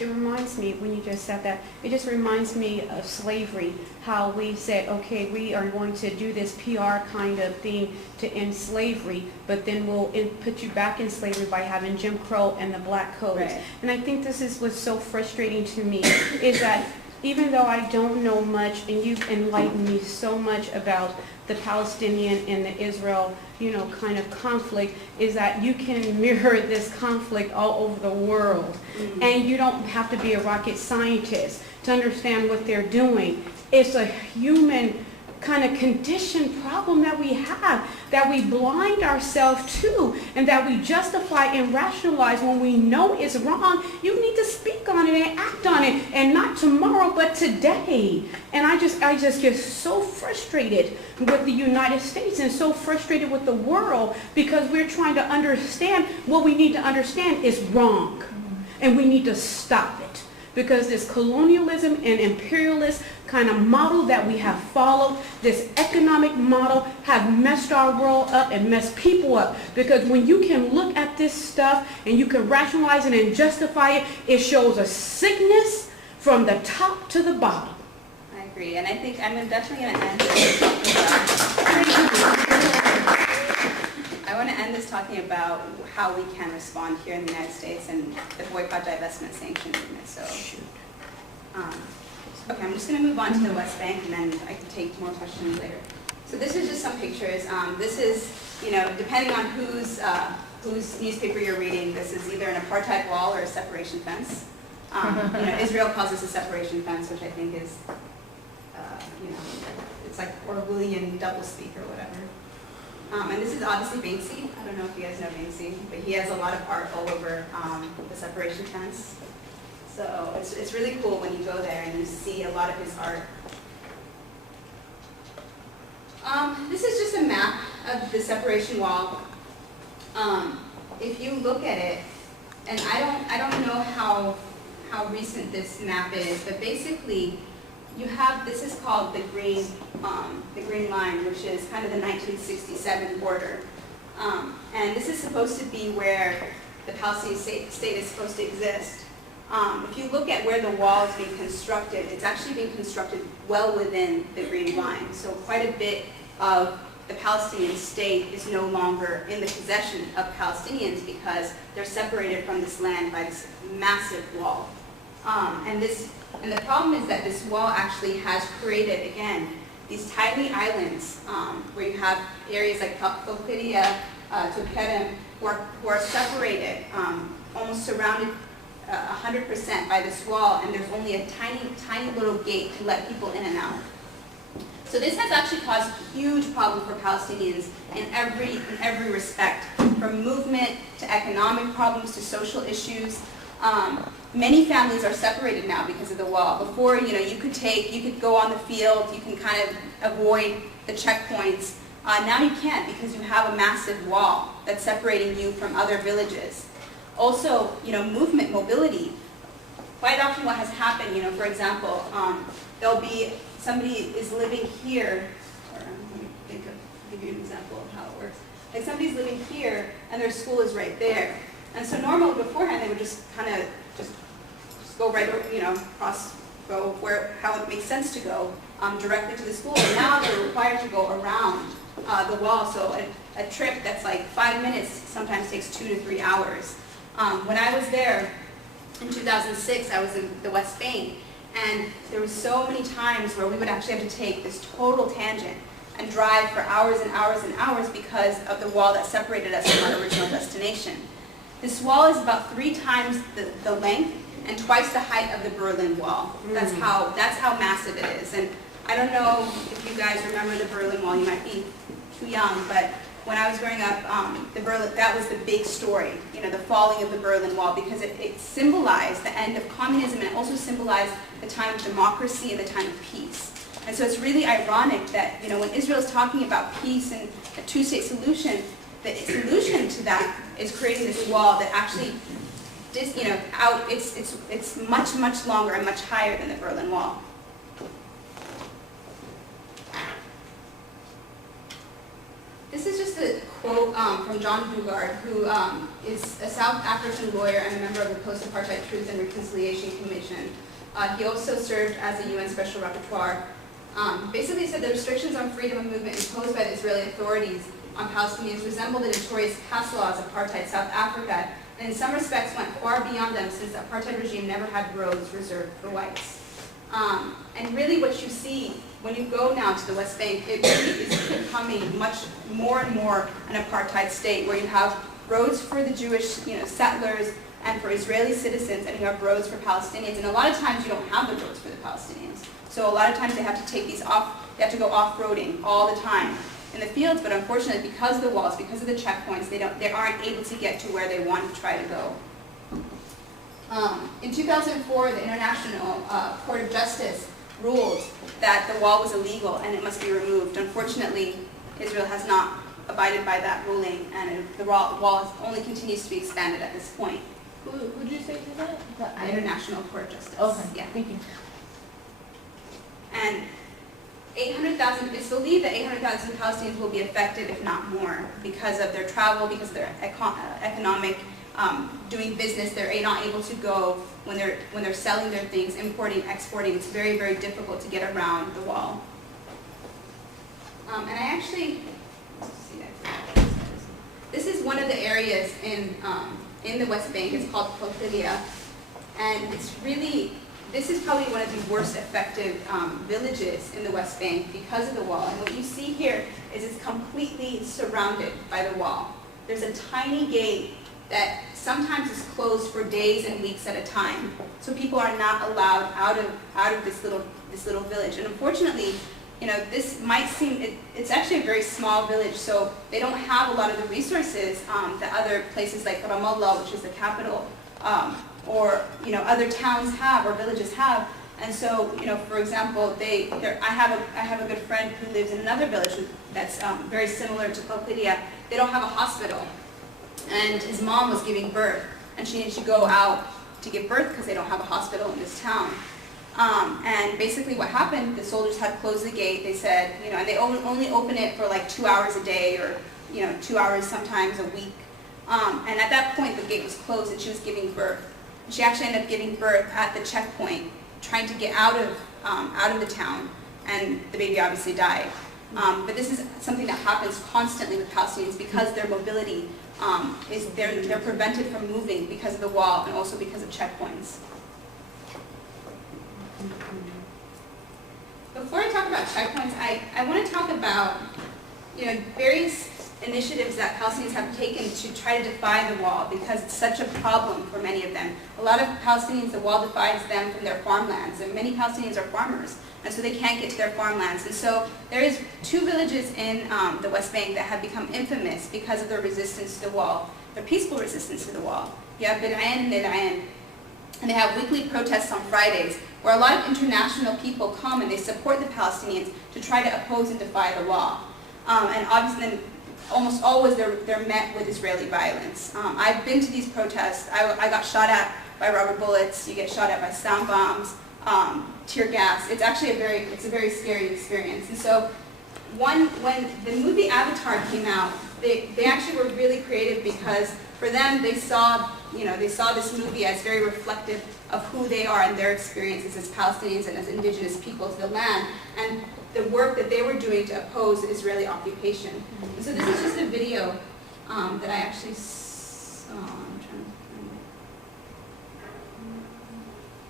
it reminds me, when you just said that, it just reminds me of slavery, how we said, okay, we are going to do this PR kind of thing to end slavery, but then we'll put you back in slavery by having Jim Crow and the black codes. Right. And I think this is what's so frustrating to me, is that even though I don't know much, and you've enlightened me so much about the Palestinian and the Israel, kind of conflict, is that you can mirror this conflict all over the world. Mm-hmm. And you don't have to be a rocket scientist to understand what they're doing. It's a human kind of conditioned problem that we have, that we blind ourselves to, and that we justify and rationalize when we know it's wrong. You need to speak on it and act on it, and not tomorrow, but today. And I just get so frustrated with the United States and so frustrated with the world, because we're trying to understand what we need to understand is wrong, and we need to stop it. Because this colonialism and imperialist kind of model that we have followed, this economic model, have messed our world up and messed people up. Because when you can look at this stuff and you can rationalize it and justify it, it shows a sickness from the top to the bottom. I agree, and I think I'm definitely going to end this I want to end this talking about how we can respond here in the United States and the boycott, divestment, sanction movement. So, okay, I'm just going to move on to the West Bank, and then I can take more questions later. So this is just some pictures. This is, depending on whose newspaper you're reading, this is either an apartheid wall or a separation fence. Israel calls this a separation fence, which I think is, it's like Orwellian doublespeak or whatever. And this is obviously Banksy. I don't know if you guys know Banksy, but he has a lot of art all over the separation fence. So it's really cool when you go there and you see a lot of his art. This is just a map of the separation wall. If you look at it, and I don't know how recent this map is, but basically you have, this is called the green line, which is kind of the 1967 border. And this is supposed to be where the Palestinian state is supposed to exist. If you look at where the wall is being constructed, it's actually being constructed well within the green line. So quite a bit of the Palestinian state is no longer in the possession of Palestinians because they're separated from this land by this massive wall. And the problem is that this wall actually has created, again, these tiny islands where you have areas like Kalkidia, Tukedem, who are separated, almost surrounded 100% by this wall, and there's only a tiny, tiny little gate to let people in and out. So this has actually caused a huge problem for Palestinians in every respect, from movement to economic problems to social issues. Many families are separated now because of the wall. Before, you could go on the field, you can kind of avoid the checkpoints. Now you can't because you have a massive wall that's separating you from other villages. Also, movement, mobility. Quite often what has happened, for example, there'll be somebody is living here, or let me give you an example of how it works. Like somebody's living here and their school is right there. And so normally beforehand they would just kind of just go right, go how it makes sense to go directly to the school. And now they're required to go around the wall. So a trip that's like 5 minutes sometimes takes 2 to 3 hours. When I was there in 2006, I was in the West Bank, and there were so many times where we would actually have to take this total tangent and drive for hours and hours and hours because of the wall that separated us from our original destination. This wall is about 3 times the length and twice the height of the Berlin Wall. That's how massive it is. And I don't know if you guys remember the Berlin Wall. You might be too young, but when I was growing up, that was the big story, the falling of the Berlin Wall, because it symbolized the end of communism, and it also symbolized the time of democracy and the time of peace. And so it's really ironic that, when Israel is talking about peace and a two-state solution, the solution to that is creating this wall that actually, it's much, much longer and much higher than the Berlin Wall. This is just a quote from John Dugard, who is a South African lawyer and a member of the Post-Apartheid Truth and Reconciliation Commission. He also served as a UN Special Rapporteur. Basically said the restrictions on freedom of movement imposed by the Israeli authorities on Palestinians resemble the notorious caste laws of apartheid South Africa, and in some respects went far beyond them, since the apartheid regime never had roads reserved for whites. And really what you see when you go now to the West Bank, it really is becoming much more and more an apartheid state, where you have roads for the Jewish settlers and for Israeli citizens, and you have roads for Palestinians. And a lot of times you don't have the roads for the Palestinians. So a lot of times they have to take these off, they have to go off-roading all the time in the fields, but unfortunately because of the walls, because of the checkpoints, they aren't able to get to where they want to try to go. In 2004, the International Court of Justice ruled that the wall was illegal and it must be removed. Unfortunately, Israel has not abided by that ruling, and the wall only continues to be expanded at this point. Who did you say did that? The International Court of Justice. Okay, Yeah. thank you. And 800,000, it's believed that 800,000 Palestinians will be affected, if not more, because of their travel, because of their economic doing business. They're not able to go when they're selling their things, importing, exporting. It's very, very difficult to get around the wall. And I actually, let's see that. This is one of the areas in the West Bank. It's called Palestine, and it's really, this is probably one of the worst affected villages in the West Bank because of the wall. And what you see here is it's completely surrounded by the wall. There's a tiny gate that sometimes is closed for days and weeks at a time. So people are not allowed out of this little village. And unfortunately, this might seem, it's actually a very small village, so they don't have a lot of the resources that other places like Ramallah, which is the capital, or other towns have or villages have. And so, for example, I have a good friend who lives in another village that's very similar to Palestine. They don't have a hospital, and his mom was giving birth, and she needed to go out to give birth because they don't have a hospital in this town. And basically what happened, the soldiers had closed the gate. They said, and they only open it for like 2 hours a day, or 2 hours sometimes a week. And at that point, the gate was closed, and she was giving birth. She actually ended up giving birth at the checkpoint, trying to get out of the town, and the baby obviously died. But this is something that happens constantly with Palestinians because their mobility they're prevented from moving because of the wall and also because of checkpoints. Before I talk about checkpoints, I want to talk about various initiatives that Palestinians have taken to try to defy the wall, because it's such a problem for many of them. A lot of Palestinians, the wall divides them from their farmlands, and many Palestinians are farmers, and so they can't get to their farmlands. And so there is 2 villages in the West Bank that have become infamous because of their resistance to the wall, their peaceful resistance to the wall. You have Bid'ain and Nid'ain, and they have weekly protests on Fridays, where a lot of international people come and they support the Palestinians to try to oppose and defy the law. And obviously, then, almost always they're met with Israeli violence. I've been to these protests. I got shot at by rubber bullets. You get shot at by sound bombs, tear gas. It's actually a very scary experience. And so when the movie Avatar came out, they actually were really creative, because for them they saw this movie as very reflective of who they are and their experiences as Palestinians and as indigenous people to the land, and the work that they were doing to oppose the Israeli occupation. And so this is just a video that I actually saw.